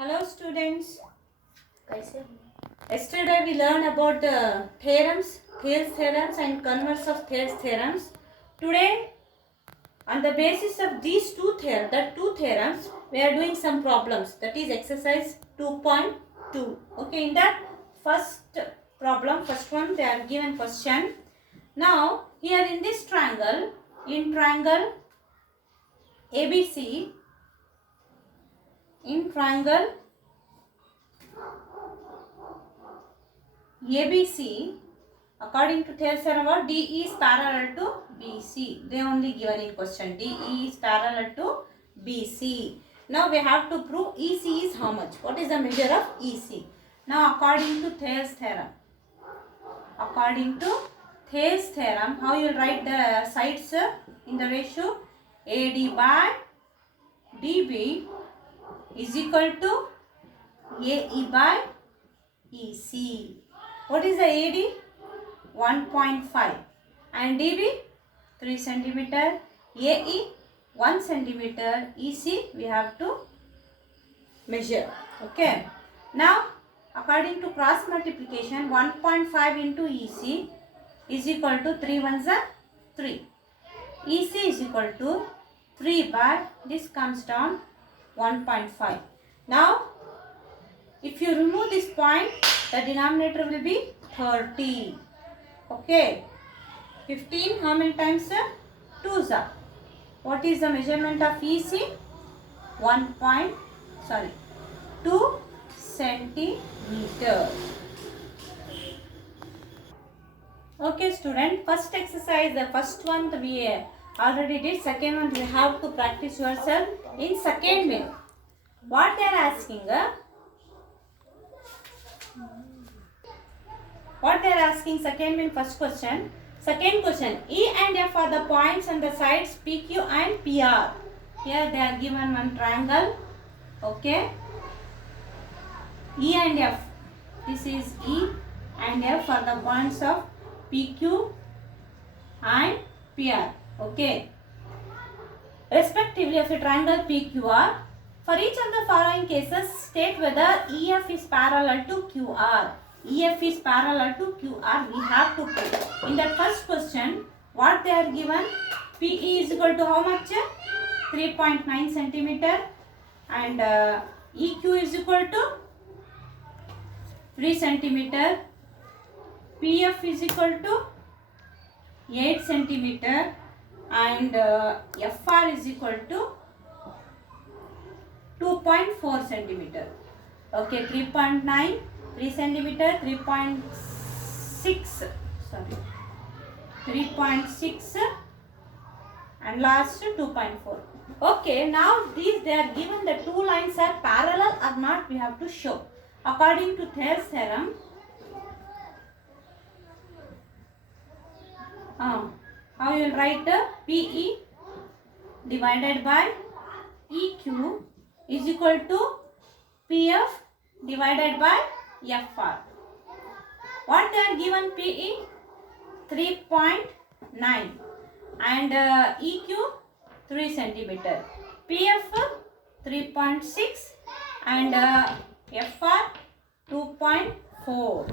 Hello students. कैसे Yesterday we learned about theorems, Thales theorems and converse of Thales theorems. Today on the basis of these two theorems we are doing some problems, that is exercise 2.2. Okay, in that first one they are given question. Now here in this triangle, in triangle ABC, in triangle ABC, according to Thales theorem, what DE is parallel to BC. They only given in question. DE is parallel to BC. Now we have to prove EC is how much? What is the measure of EC? Now according to Thales theorem, how you will write the sides in the ratio? AD by DB is equal to AE by EC. What is the AD? 1.5 and DB 3 centimeter, AE 1 centimeter, EC we have to measure. Okay. Now according to cross multiplication, 1.5 into EC is equal to 3 ones are 3. EC is equal to 3 by this comes down 1.5. Now if you remove this point, the denominator will be 30. Okay. 15 how many times? 2s are. What is the measurement of EC? 2 centimeter. Okay student, first exercise, the first one we already did, second one you have to practice yourself in second way. What they are asking? What they are asking, second mean first question. Second question, E and F are the points on the sides PQ and PR. Here they are given one triangle. Okay. E and F. This is E and F are the points of PQ and PR. Okay. Respectively of a triangle PQR. For each of the following cases, state whether EF is parallel to QR. EF is parallel to QR. We have to prove. In the first question, what they are given? PE is equal to how much? 3.9 centimeter and EQ is equal to 3 centimeter. PF is equal to 8 centimeter and FR is equal to 2.4 centimeter. Okay, 3.9, 3 centimeter, 3.6 and last 2.4. Okay, now these they are given, the two lines are parallel or not we have to show. According to Thales theorem, how you will write PE divided by EQ is equal to PF divided by FR. What they are given? PE 3.9 and EQ 3 centimeter. PF 3.6 and FR 2.4.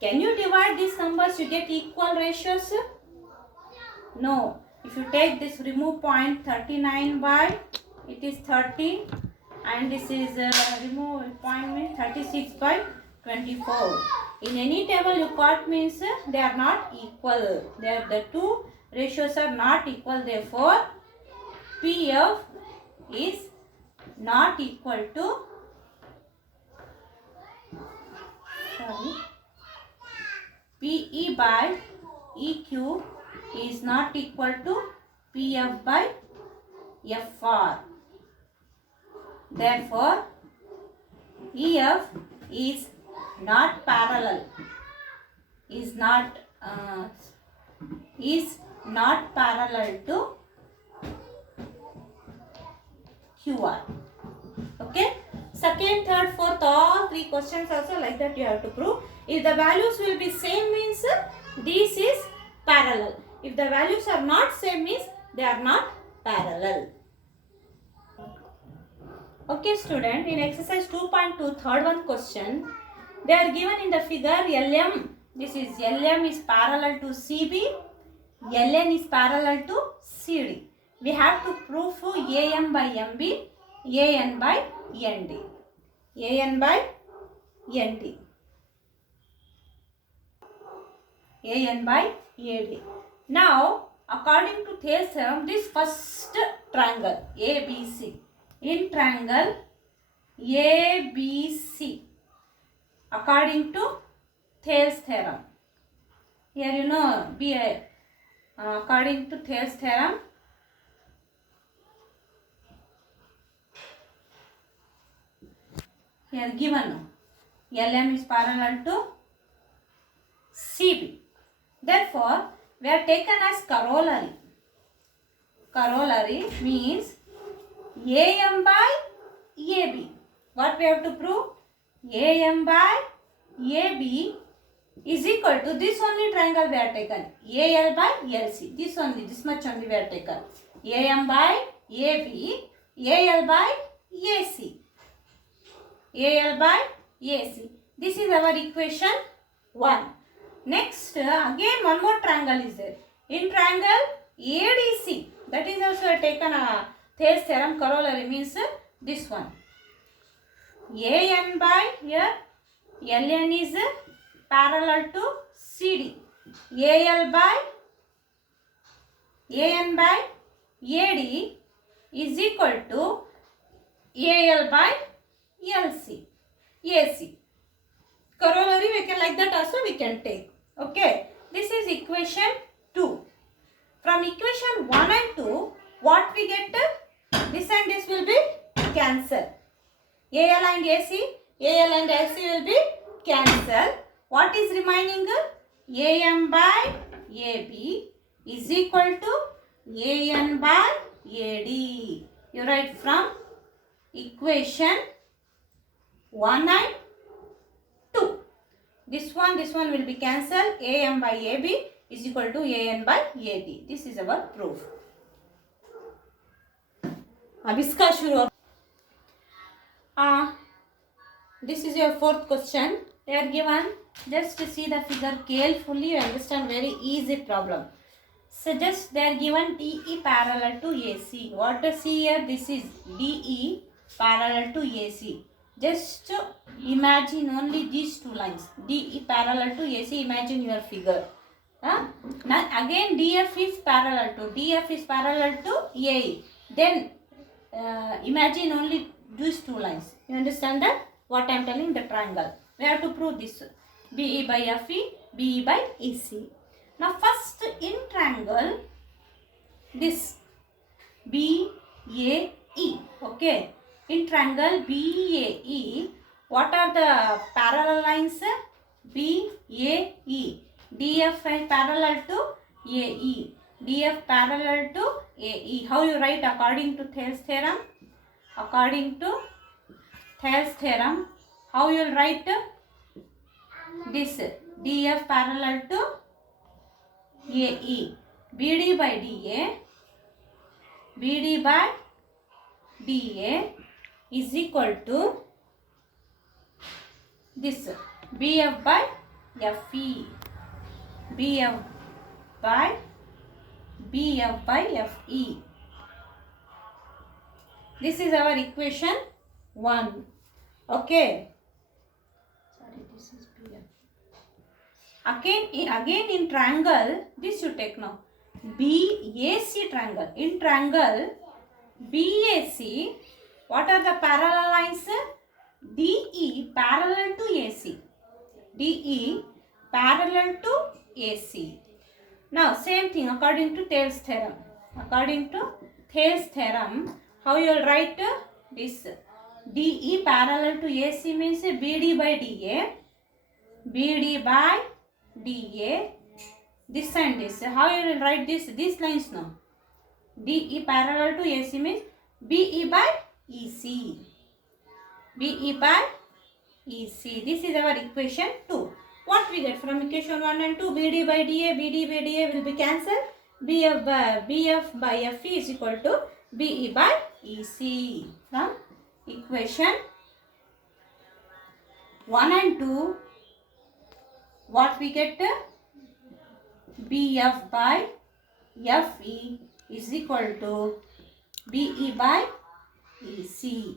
Can you divide these numbers? You get equal ratios? No. If you take this, remove point 39 by, it is 30 and this is remove point means 36 by 24. In any table you got means they are not equal. The two ratios are not equal. Therefore, PF is not equal to PE by EQ is not equal to PF by FR. Therefore, EF is not parallel. Is not parallel to QR. Okay. Second, third, fourth, all three questions also like that you have to prove. If the values will be same means this is parallel. If the values are not same means they are not parallel. Okay student, in exercise 2.2 third one question, they are given in the figure LM. This is LM is parallel to CB, LN is parallel to CD. We have to prove AM by MB, AN by ND. AN by ND. AN by AD. Now, according to Thales theorem, this first triangle ABC, in triangle ABC, according to Thales theorem, here you know, according to Thales theorem, here given LM is parallel to CB. Therefore, we are taken as corollary. Corollary means AM by AB. What we have to prove? AM by AB is equal to this only triangle we have taken. AL by LC. This only, this much only we have taken. AM by AB, AL by AC. AL by AC. This is our equation 1. Next, again one more triangle is there. In triangle ADC, that is also taken a Thales theorem corollary means this one. AN by here, LN is parallel to CD. AN by AD is equal to AL by LC. AC. Corollary we can like that also we can take. Okay. This is equation 2. From equation 1 and 2, what we get? This and this will be cancelled. AL and AC will be cancelled. What is remaining? AM by AB is equal to AN by AD. You write from equation 1 and 2. This one will be cancelled. AM by AB is equal to AN by AD. This is our proof. अब इसका शुरू. This is your fourth question. They are given. Just to see the figure carefully, you understand very easy problem. So just they are given DE parallel to AC. What to see here? This is DE parallel to AC. Just imagine only these two lines. DE parallel to AC. Imagine your figure. Now again DF is parallel to AE. Then imagine only these two lines. You understand that? What I am telling, the triangle. We have to prove this. BE by FE, BE by EC. Now first in triangle, this BAE. Okay. In triangle BAE, what are the parallel lines? BAE. DF is parallel to AE. DF parallel to AE. How you write according to Thales theorem? According to Thales theorem, how you will write this? DF parallel to AE. BD by DA. BD by DA is equal to this. BF by FE. BF by FE. This is our equation 1. Okay. Sorry, this is BF. Again in triangle, this you take now. BAC triangle. In triangle BAC, what are the parallel lines? DE parallel to AC. DE parallel to AC. Now same thing according to Thales theorem. According to Thales theorem, how you will write this? DE parallel to AC means BD by DA. BD by DA. This and this. How you will write this? These lines now. DE parallel to AC means BE by EC. BE by EC. This is our equation 2. What we get from equation 1 and 2? BD by DA will be cancelled. BF by FE is equal to BE by EC. From equation 1 and 2, what we get? BF by FE is equal to BE by EC.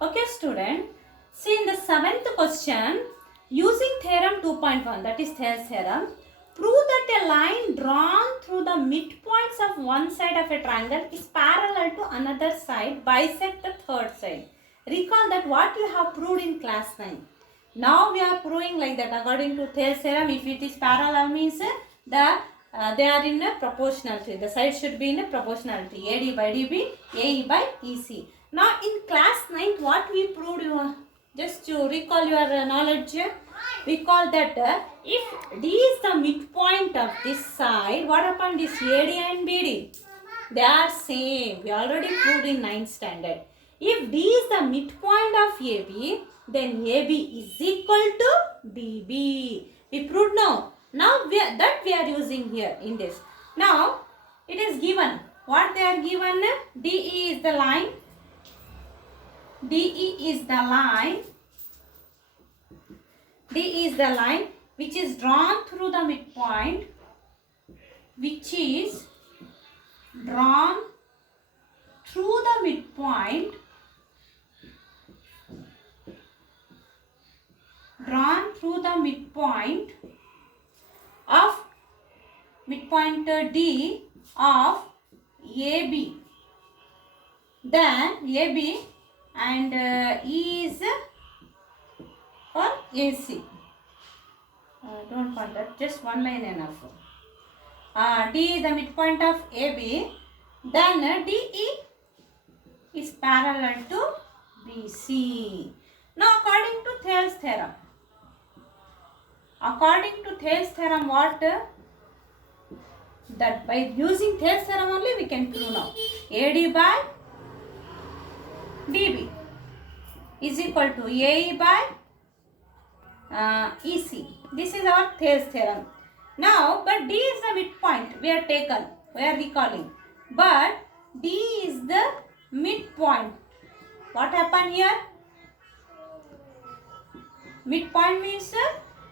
Okay student, see in the 7th question, using theorem 2.1, that is Thales theorem, prove that a line drawn through the midpoints of one side of a triangle is parallel to another side, bisect the third side. Recall that what you have proved in class 9. Now we are proving like that. According to Thales theorem, if it is parallel means they are in a proportionality. The sides should be in a proportionality. AD by DB, AE by EC. Now in class 9, what we proved, just to recall your knowledge, we call that if D is the midpoint of this side, what happened is AD and BD? They are same. We already proved in 9th standard. If D is the midpoint of AB, then AB is equal to DB. We proved now. Now we are using here in this. Now it is given. What they are given? DE is the line. DE is the line. D is the line which is drawn through the midpoint. Which is drawn through the midpoint. Drawn through the midpoint of midpoint D of AB. Then AB and E is for AC. Don't want that, just one line enough. D is the midpoint of AB. Then DE is parallel to BC. Now according to Thales theorem. According to Thales theorem, what? That by using Thales theorem only we can prove now. AD by DB is equal to AE by EC. This is our Thales theorem. Now, but D is the midpoint we are taken. We are recalling. But D is the midpoint. What happened here? Midpoint means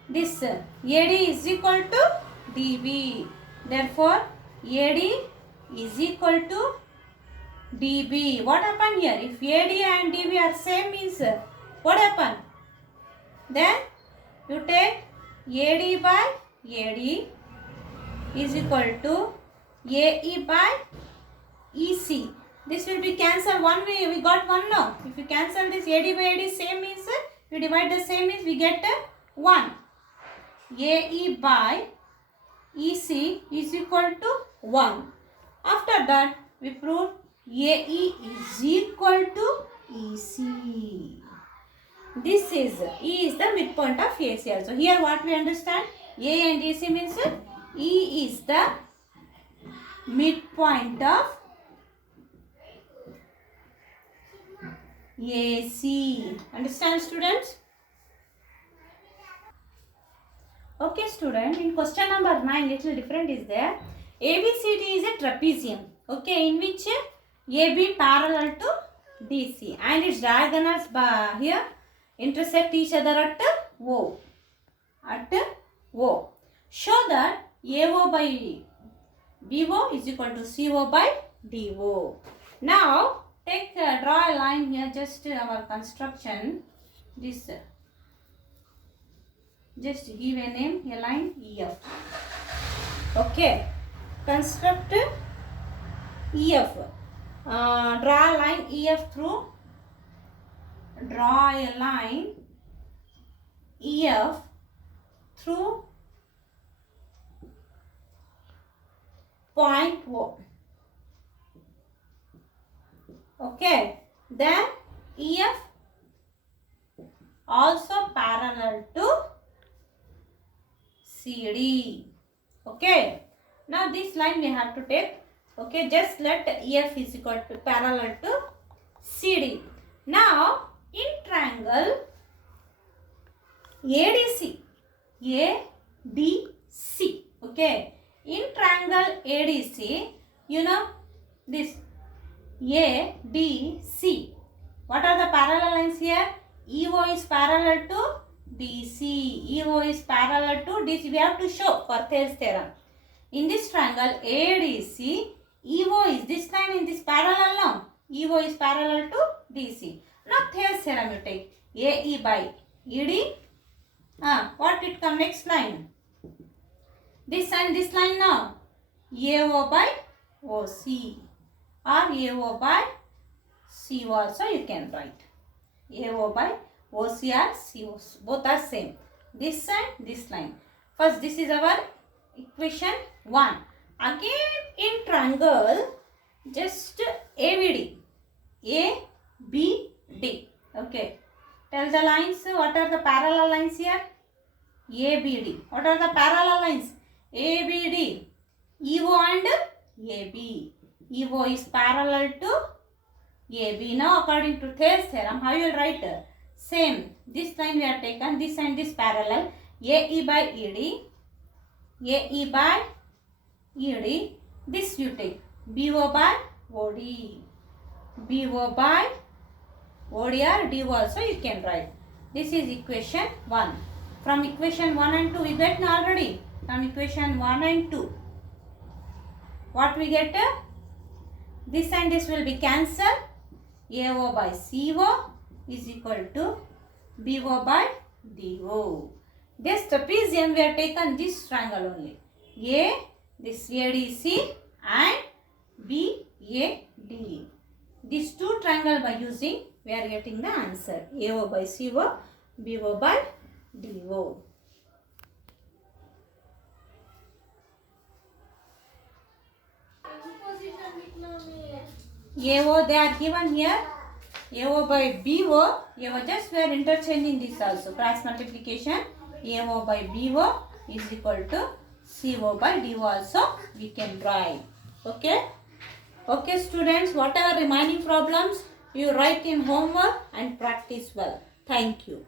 this AD is equal to DB. Therefore, AD is equal to DB. What happened here? If AD and DB are same means what happened? Then you take AD by AD is equal to AE by EC. This will be cancelled. One way we got one now. If you cancel this AD by AD same means you divide the same means we get 1. AE by EC is equal to 1. After that we prove AE is equal to EC. This is E is the midpoint of AC also. Here what we understand? A and EC means E is the midpoint of AC. Understand students? Okay student, in question number 9 little different is there. ABCD is a trapezium. Okay, in which AB parallel to DC and its diagonals here intersect each other at O. At O. Show that AO by BO is equal to CO by DO. Now draw a line here, just our construction. This just give a name, a line EF. Okay, construct EF. Draw a line EF through. Draw a line EF through point O. Okay, then EF also parallel to CD. Okay, now this line we have to take. Okay, just let EF is equal to parallel to CD. Now in triangle ADC, okay, in triangle ADC, you know this ADC DC. What are the parallel lines here? EO is parallel to DC. EO is parallel to DC. We have to show for Thales theorem. In this triangle ADC, EO is this line in this parallel now. EO is parallel to DC. Now Thales theorem you take. AE by ED. What it come next line? This and this line now. AO by OC. Or AO by CO also you can write. AO by OC or CO. Both are same. This and this line. First this is our equation 1. Again in triangle just ABD. ABD. Okay. Tell the lines. What are the parallel lines here? ABD. What are the parallel lines? ABD. EO and AB. EO is parallel to AB. Now according to Thales theorem, how you will write? Same. This line we have taken, this and this parallel. AE by ED. AE by ED. This you take. BO by OD. BO by OD or DO also you can write. This is equation 1. From equation 1 and 2 we get already. From equation 1 and 2. What we get? This and this will be cancelled. AO by CO is equal to BO by DO. This trapezium we have taken this triangle only. This ADC and BAD. These two triangle by using we are getting the answer. AO by CO, BO by DO. AO they are given here. AO by BO. AO just we are interchanging this also. Cross multiplication. AO by BO is equal to CO by DO also we can write. Okay. Okay students, whatever remaining problems you write in homework and practice well. Thank you.